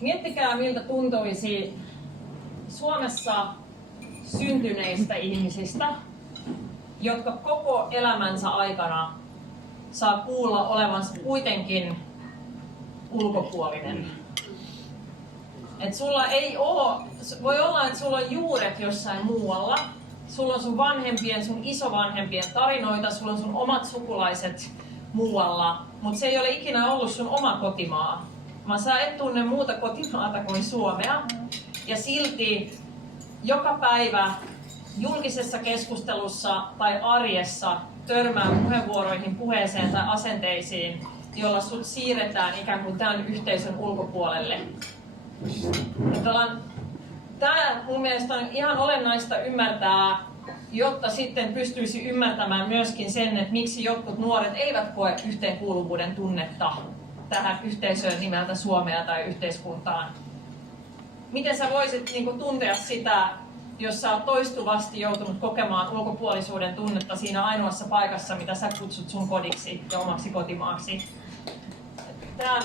Miettikää, miltä tuntuisi Suomessa syntyneistä ihmisistä, jotka koko elämänsä aikana saa kuulla olevansa kuitenkin ulkopuolinen. Et sulla ei oo, voi olla, että sulla on juuret jossain muualla. Sulla on sun vanhempien, sun isovanhempien tarinoita, sulla on sun omat sukulaiset muualla, mutta se ei ole ikinä ollut sun oma kotimaa. Vaan sä et tunne muuta kotimaata kuin Suomea. Ja silti joka päivä julkisessa keskustelussa tai arjessa törmää puheenvuoroihin, puheeseen tai asenteisiin, jolla sut siirretään ikään kuin tämän yhteisön ulkopuolelle. Tämä mun mielestä on ihan olennaista ymmärtää, jotta sitten pystyisi ymmärtämään myöskin sen, että miksi jotkut nuoret eivät koe yhteenkuuluvuuden tunnetta tähän yhteisöön nimeltä Suomea tai yhteiskuntaan. Miten sä voisit tuntea sitä, jos sä oot toistuvasti joutunut kokemaan ulkopuolisuuden tunnetta siinä ainoassa paikassa, mitä sä kutsut sun kodiksi ja omaksi kotimaaksi? Tämä